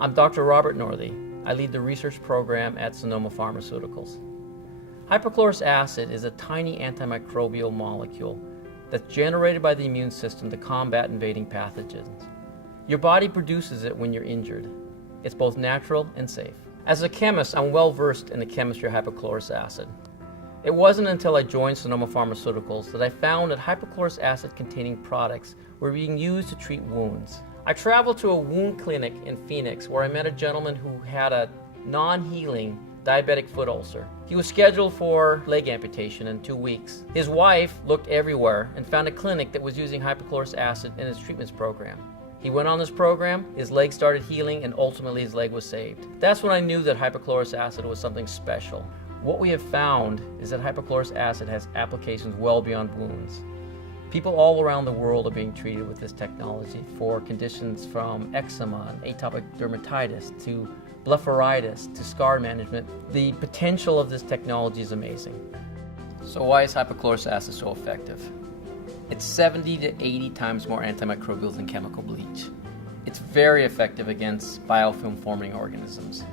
I'm Dr. Robert Northey. I lead the research program at Sonoma Pharmaceuticals. Hypochlorous acid is a tiny antimicrobial molecule that's generated by the immune system to combat invading pathogens. Your body produces it when you're injured. It's both natural and safe. As a chemist, I'm well versed in the chemistry of hypochlorous acid. It wasn't until I joined Sonoma Pharmaceuticals that I found that hypochlorous acid containing products were being used to treat wounds. I traveled to a wound clinic in Phoenix where I met a gentleman who had a non-healing diabetic foot ulcer. He was scheduled for leg amputation in 2 weeks. His wife looked everywhere and found a clinic that was using hypochlorous acid in his treatments program. He went on this program, his leg started healing, and ultimately his leg was saved. That's when I knew that hypochlorous acid was something special. What we have found is that hypochlorous acid has applications well beyond wounds. People all around the world are being treated with this technology for conditions from eczema and atopic dermatitis to blepharitis to scar management. The potential of this technology is amazing. So why is hypochlorous acid so effective? It's 70 to 80 times more antimicrobial than chemical bleach. It's very effective against biofilm forming organisms.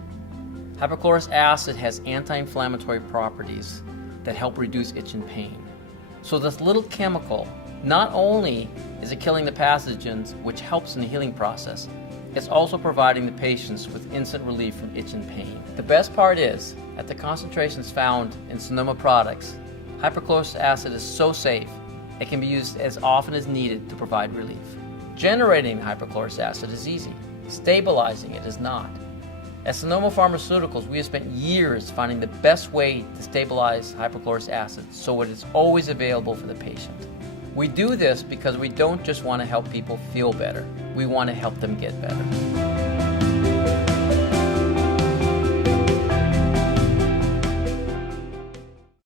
Hypochlorous acid has anti-inflammatory properties that help reduce itch and pain. So this little chemical, not only is it killing the pathogens, which helps in the healing process, it's also providing the patients with instant relief from itch and pain. The best part is, at the concentrations found in Sonoma products, hypochlorous acid is so safe, it can be used as often as needed to provide relief. Generating hypochlorous acid is easy. Stabilizing it is not. At Sonoma Pharmaceuticals, we have spent years finding the best way to stabilize hypochlorous acid so it is always available for the patient. We do this because we don't just want to help people feel better. We want to help them get better.